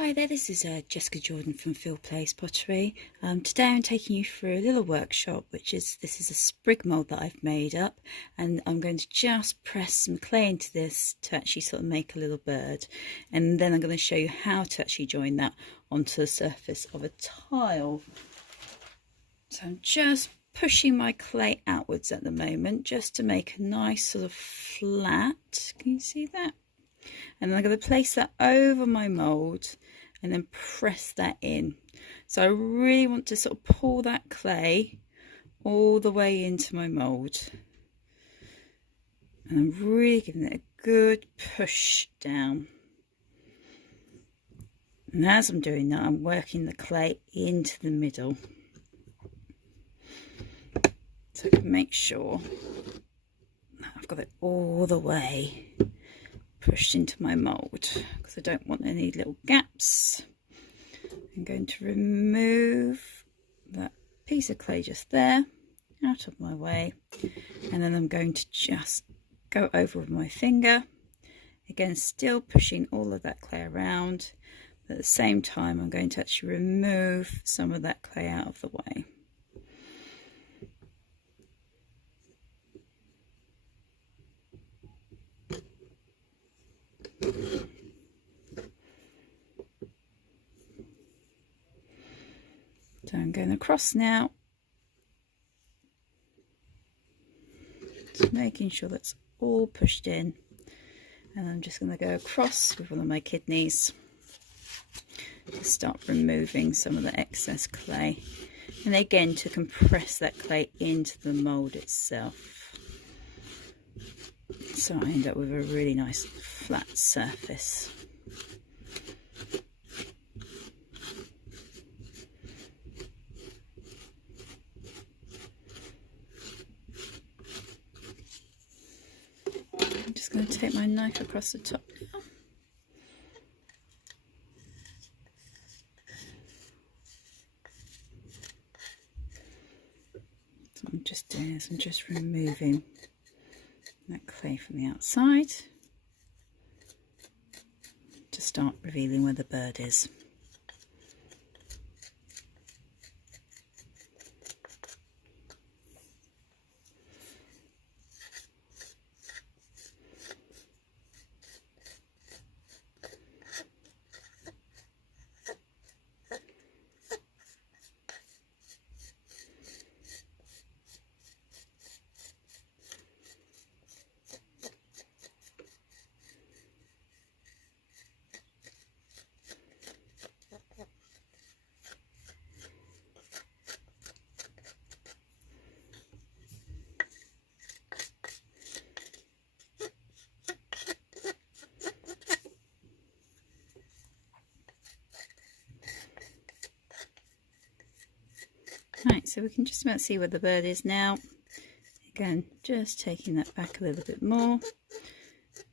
Hi there, this is Jessica Jordan from Phil Place Pottery. Today I'm taking you through a little workshop, this is a sprig mould that I've made up, and I'm going to just press some clay into this to actually sort of make a little bird, and then I'm going to show you how to actually join that onto the surface of a tile. So I'm just pushing my clay outwards at the moment just to make a nice sort of flat, can you see that? And then I'm going to place that over my mould and then press that in. So I really want to sort of pull that clay all the way into my mould. And I'm really giving it a good push down. And as I'm doing that, I'm working the clay into the middle. So I can make sure that I've got it all the way pushed into my mould, because I don't want any little gaps. I'm going to remove that piece of clay just there out of my way, and then I'm going to just go over with my finger, again still pushing all of that clay around, but at the same time I'm going to actually remove some of that clay out of the way. So I'm going across now, just making sure that's all pushed in, and I'm just going to go across with one of my kidneys to start removing some of the excess clay, and again to compress that clay into the mould itself, so I end up with a really nice flat surface. I'm just going to take my knife across the top now. So I'm just doing this, I'm just removing that clay from the outside to start revealing where the bird is. Right, so we can just about see where the bird is now. Again, just taking that back a little bit more,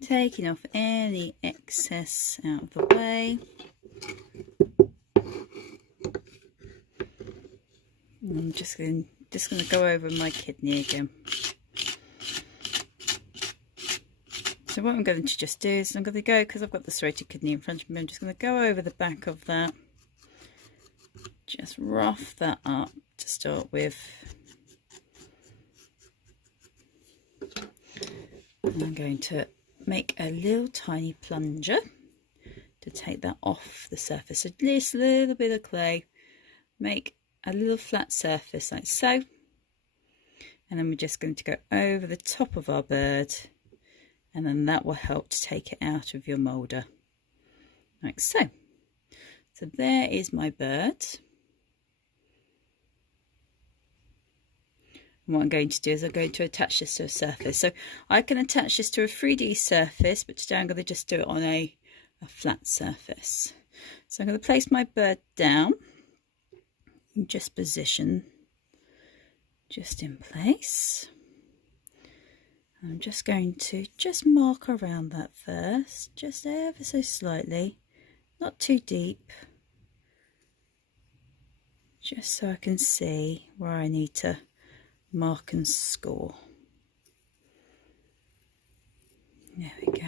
taking off any excess out of the way. And I'm just going to go over my kidney again. So what I'm going to just do is I'm going to go, because I've got the serrated kidney in front of me, I'm just going to go over the back of that, just rough that up to start with. And I'm going to make a little tiny plunger to take that off the surface. So just a little bit of clay, make a little flat surface like so, and then we're just going to go over the top of our bird, and then that will help to take it out of your moulder like so. So there is my bird. And what I'm going to do is I'm going to attach this to a surface. So I can attach this to a 3D surface, but today I'm going to just do it on a flat surface. So I'm going to place my bird down and just position just in place. I'm just going to just mark around that first, just ever so slightly, not too deep, just so I can see where I need to mark and score. There we go.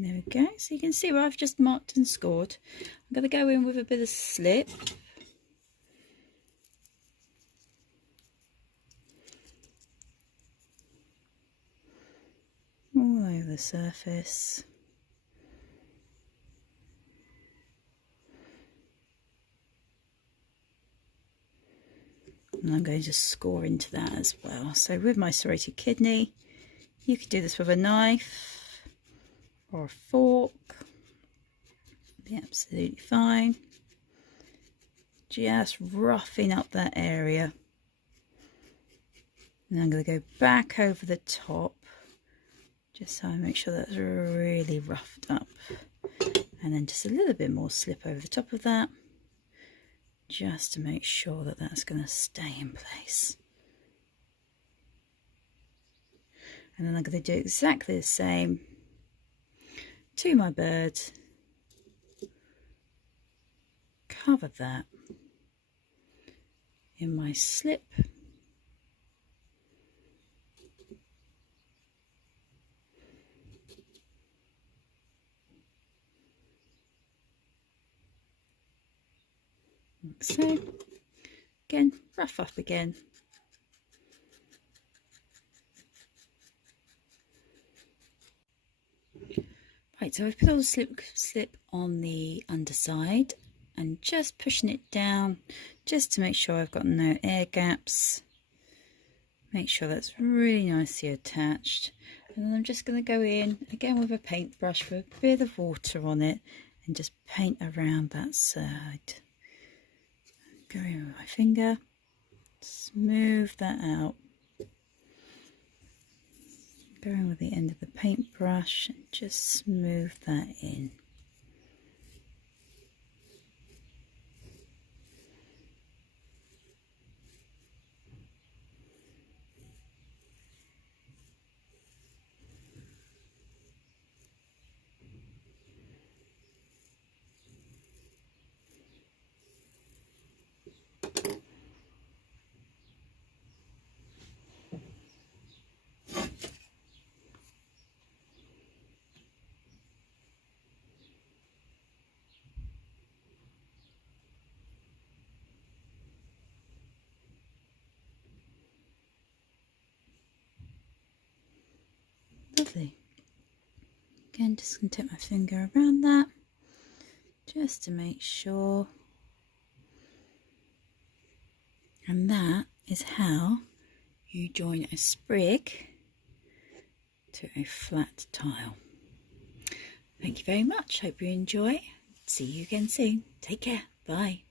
There we go. So you can see where I've just marked and scored. I'm going to go in with a bit of slip. All over the surface. And I'm going to score into that as well. So with my serrated kidney, you could do this with a knife or a fork. Be absolutely fine. Just roughing up that area. And I'm going to go back over the top, just so I make sure that's really roughed up. And then just a little bit more slip over the top of that, just to make sure that that's going to stay in place. And then I'm going to do exactly the same to my bird. Cover that in my slip. Like so. Again, rough up again. Right, so I've put all the slip on the underside and just pushing it down just to make sure I've got no air gaps. Make sure that's really nicely attached. And then I'm just going to go in again with a paintbrush with a bit of water on it and just paint around that side. Go in with my finger, smooth that out. Go in with the end of the paintbrush and just smooth that in. Lovely. Again, just going to take my finger around that just to make sure. And that is how you join a sprig to a flat tile. Thank you very much. Hope you enjoy. See you again soon. Take care. Bye.